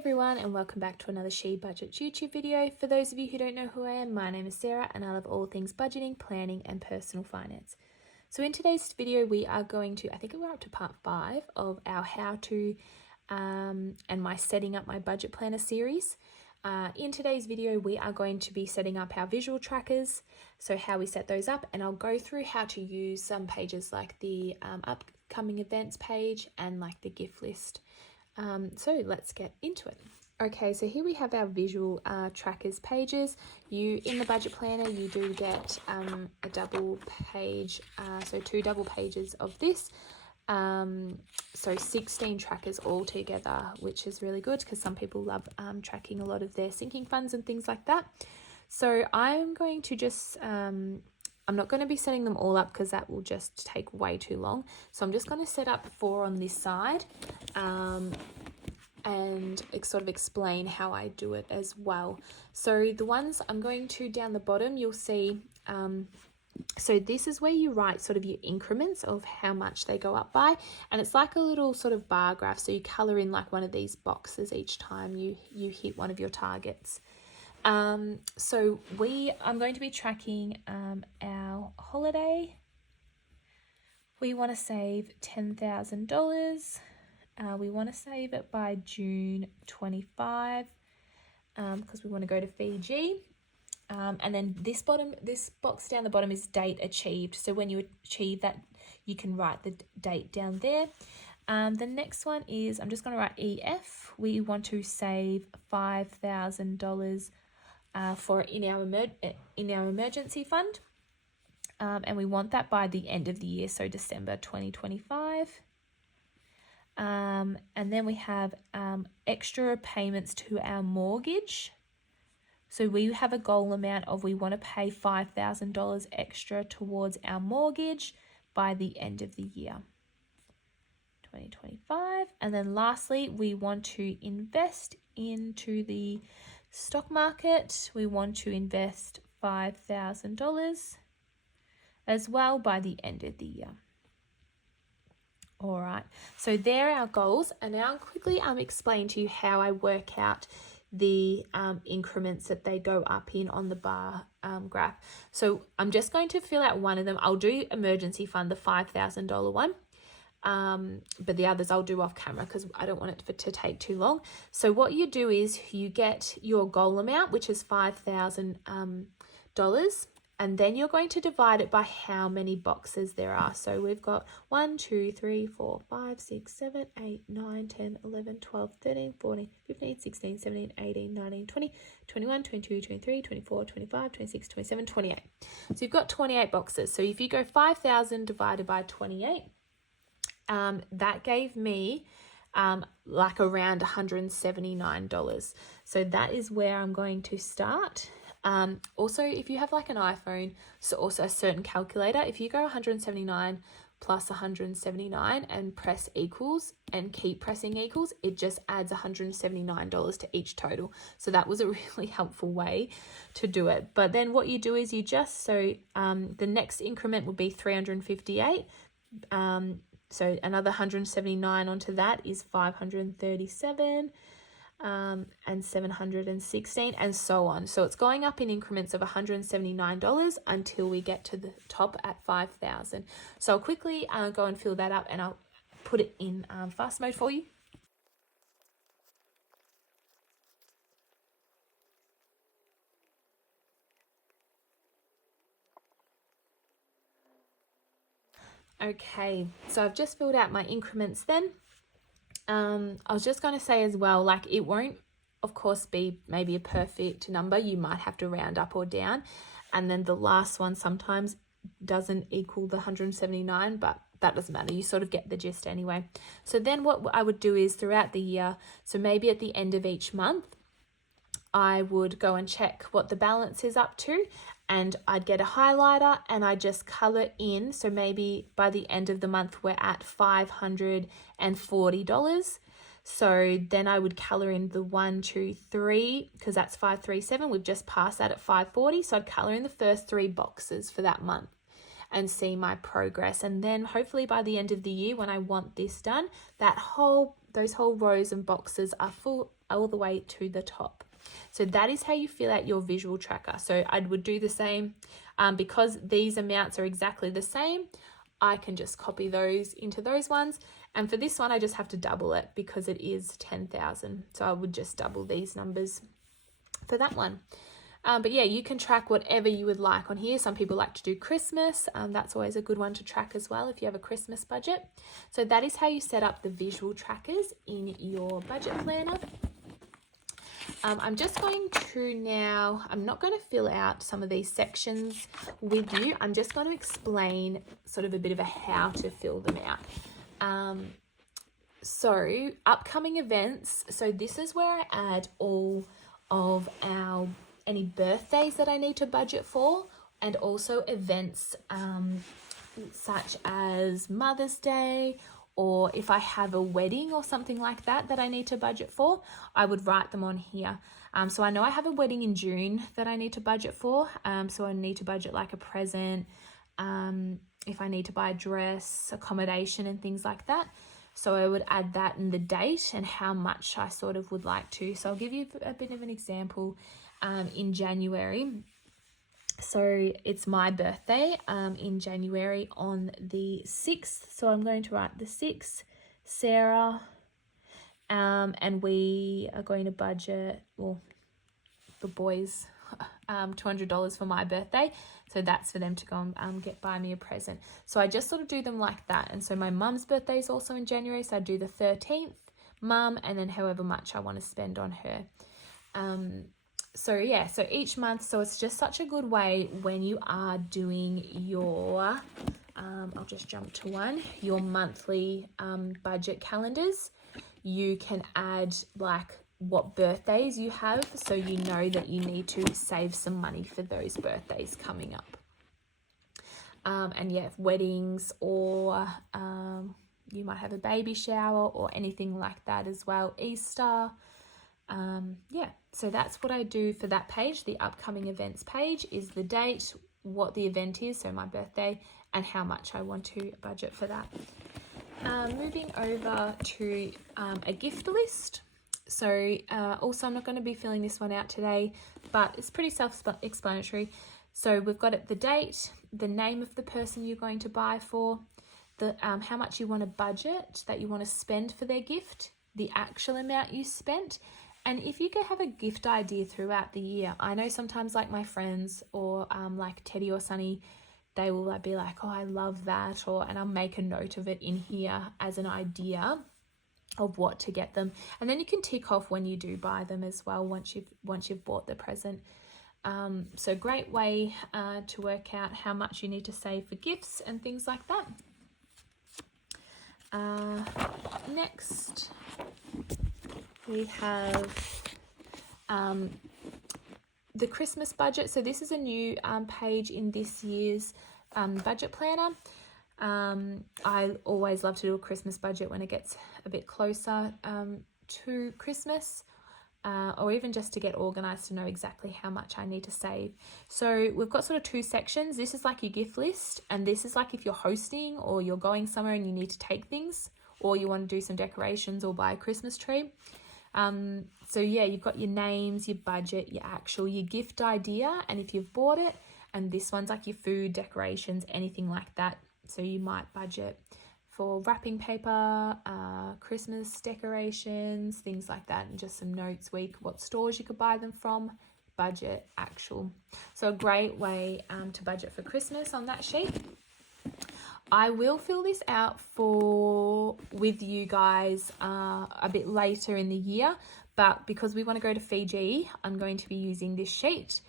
everyone, and welcome back to another She Budgets YouTube video. For those of you who don't know who I am, my name is Sarah and I love all things budgeting, planning and personal finance. So in today's video we are going to, I think we're up to part 5 of our how to and my setting up my budget planner series. In today's video we are going to be setting up our visual trackers, so how we set those up, and I'll go through how to use some pages like the upcoming events page and like the gift list. So let's get into it. Okay, so here we have our visual trackers pages. In the budget planner, you do get a double page, so 2 double pages of this. So 16 trackers all together, which is really good because some people love tracking a lot of their sinking funds and things like that. So I'm going to just, I'm not going to be setting them all up because that will just take way too long. So I'm just going to set up 4 on this side and sort of explain how I do it as well. So the ones I'm going to down the bottom, you'll see, so this is where you write sort of your increments of how much they go up by, and it's like a little sort of bar graph. So you color in like one of these boxes each time you hit one of your targets. So I'm going to be tracking our holiday. We want to save $10,000. We want to save it by June 25 because we want to go to Fiji. And then this box down the bottom is date achieved. So when you achieve that, you can write the date down there. The next one is, I'm just going to write EF. We want to save $5,000 in our emergency fund. And we want that by the end of the year, so December 2025. And then we have extra payments to our mortgage. So we have a goal amount of, we want to pay $5,000 extra towards our mortgage by the end of the year 2025. And then lastly, we want to invest into the stock market. We want to invest $5,000 as well by the end of the year. All right, so there are our goals, and now I'll quickly explain to you how I work out the increments that they go up in on the bar graph. So I'm just going to fill out one of them. I'll do emergency fund, the $5,000 one, but the others I'll do off camera because I don't want it to take too long. So what you do is you get your goal amount, which is $5,000, and then you're going to divide it by how many boxes there are. So we've got 1, 2, 3, 4, 5, 6, 7, 8, 9, 10, 11, 12, 13, 14, 15, 16, 17, 18, 19, 20, 21, 22, 23, 24, 25, 26, 27, 28. So you've got 28 boxes. So if you go 5,000 divided by 28, that gave me like around $179. So that is where I'm going to start. Also, if you have like an iPhone, so also a certain calculator, if you go 179 plus 179 and press equals and keep pressing equals, it just adds $179 to each total. So that was a really helpful way to do it. But then what you do is you just, so the next increment would be 358. So another 179 onto that is 537. And 716 and so on. So it's going up in increments of $179 until we get to the top at 5,000. So I'll quickly go and fill that up, and I'll put it in fast mode for you. Okay, so I've just filled out my increments then. I was just going to say as well, like it won't, of course, be maybe a perfect number. You might have to round up or down. And then the last one sometimes doesn't equal the 179, but that doesn't matter. You sort of get the gist anyway. So then what I would do is throughout the year, so maybe at the end of each month, I would go and check what the balance is up to, and I'd get a highlighter and I just color in. So maybe by the end of the month, we're at $540. So then I would color in the 1, 2, 3, because that's 537. We've just passed that at 540. So I'd color in the first 3 boxes for that month and see my progress. And then hopefully by the end of the year, when I want this done, that whole those whole rows and boxes are full all the way to the top. So that is how you fill out your visual tracker. So I would do the same. Because these amounts are exactly the same, I can just copy those into those ones. And for this one, I just have to double it because it is 10,000. So I would just double these numbers for that one. But yeah, you can track whatever you would like on here. Some people like to do Christmas. That's always a good one to track as well if you have a Christmas budget. So that is how you set up the visual trackers in your budget planner. I'm just going to now, I'm not going to fill out some of these sections with you. I'm just going to explain sort of a bit of a how to fill them out. So upcoming events. So this is where I add all of any birthdays that I need to budget for, and also events such as Mother's Day, or if I have a wedding or something like that that I need to budget for, I would write them on here. So I know I have a wedding in June that I need to budget for. So I need to budget like a present, if I need to buy a dress, accommodation and things like that. So I would add that in the date and how much I sort of would like to. So I'll give you a bit of an example in January. So it's my birthday in January on the 6th. So I'm going to write the 6th, Sarah, and we are going to budget, well, the boys, $200 for my birthday. So that's for them to go and buy me a present. So I just sort of do them like that. And so my mum's birthday is also in January. So I do the 13th, mum, and then however much I want to spend on her. So yeah, so each month, so it's just such a good way when you are doing your, I'll just jump to one, your monthly budget calendars. You can add like what birthdays you have, so you know that you need to save some money for those birthdays coming up. And yeah, weddings, or you might have a baby shower or anything like that as well, Easter. Yeah, so that's what I do for that page. The upcoming events page is the date, what the event is, so my birthday, and how much I want to budget for that. Moving over to a gift list. So also I'm not going to be filling this one out today, but it's pretty self-explanatory. So we've got it, the date, the name of the person you're going to buy for, the how much you want to budget that you want to spend for their gift, the actual amount you spent. And if you could have a gift idea throughout the year, I know sometimes like my friends or like Teddy or Sunny, they will be like, oh, I love that, and I'll make a note of it in here as an idea of what to get them. And then you can tick off when you do buy them as well once you've bought the present. So great way to work out how much you need to save for gifts and things like that. Next, we have the Christmas budget. So this is a new page in this year's budget planner. I always love to do a Christmas budget when it gets a bit closer to Christmas, or even just to get organized to know exactly how much I need to save. So we've got sort of two sections. This is like your gift list, and this is like if you're hosting or you're going somewhere and you need to take things, or you want to do some decorations or buy a Christmas tree. So yeah, you've got your names, your budget, your gift idea, and if you've bought it, and this one's like your food, decorations, anything like that. So you might budget for wrapping paper, Christmas decorations, things like that, and just some notes, what stores you could buy them from, budget, actual. So a great way to budget for Christmas on that sheet. I will fill this out with you guys a bit later in the year, but because we want to go to Fiji, I'm going to be using this sheet.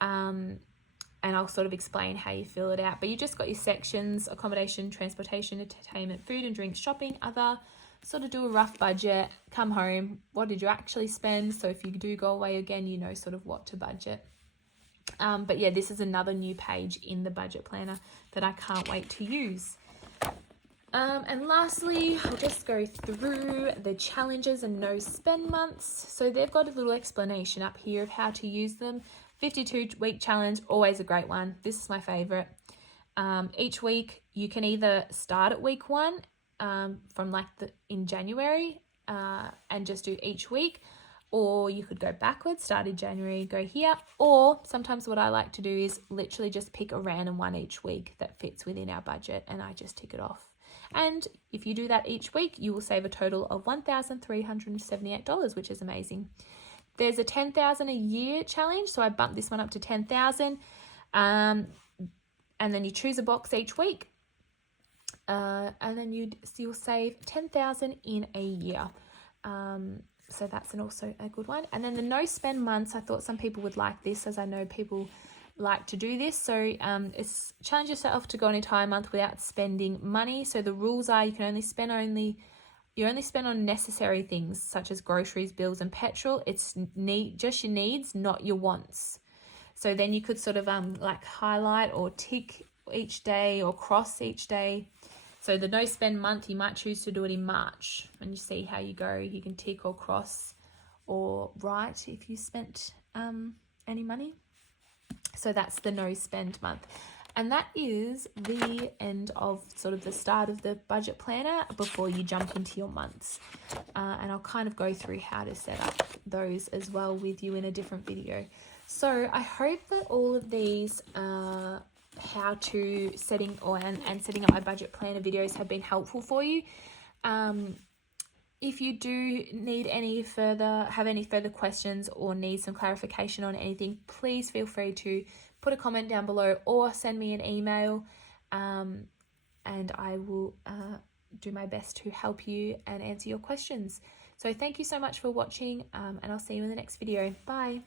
And I'll sort of explain how you fill it out. But you just got your sections: accommodation, transportation, entertainment, food and drinks, shopping, other. Sort of do a rough budget, come home, what did you actually spend? So if you do go away again, you know sort of what to budget. But yeah, this is another new page in the budget planner that I can't wait to use. And lastly, I'll just go through the challenges and no spend months. So they've got a little explanation up here of how to use them. 52-week challenge, always a great one. This is my favorite. Each week you can either start at week 1 from in January, and just do each week. Or you could go backwards, start in January, go here. Or sometimes what I like to do is literally just pick a random one each week that fits within our budget, and I just tick it off. And if you do that each week, you will save a total of $1,378, which is amazing. There's a 10,000 a year challenge, so I bumped this one up to 10,000. And then you choose a box each week, and then you'll save 10,000 in a year. So that's also a good one. And then the no spend months, I thought some people would like this, as I know people like to do this. So it's challenge yourself to go an entire month without spending money. So the rules are you only spend on necessary things such as groceries, bills, and petrol. It's just your needs, not your wants. So then you could sort of like highlight or tick each day or cross each day. So the no spend month, you might choose to do it in March, and you see how you go. You can tick or cross or write if you spent any money. So that's the no spend month. And that is the end of sort of the start of the budget planner before you jump into your months. And I'll kind of go through how to set up those as well with you in a different video. So I hope that all of these how to setting up my budget planner videos have been helpful for you. If you do need have any further questions or need some clarification on anything, please feel free to put a comment down below or send me an email, and I will do my best to help you and answer your questions. So thank you so much for watching, and I'll see you in the next video. Bye.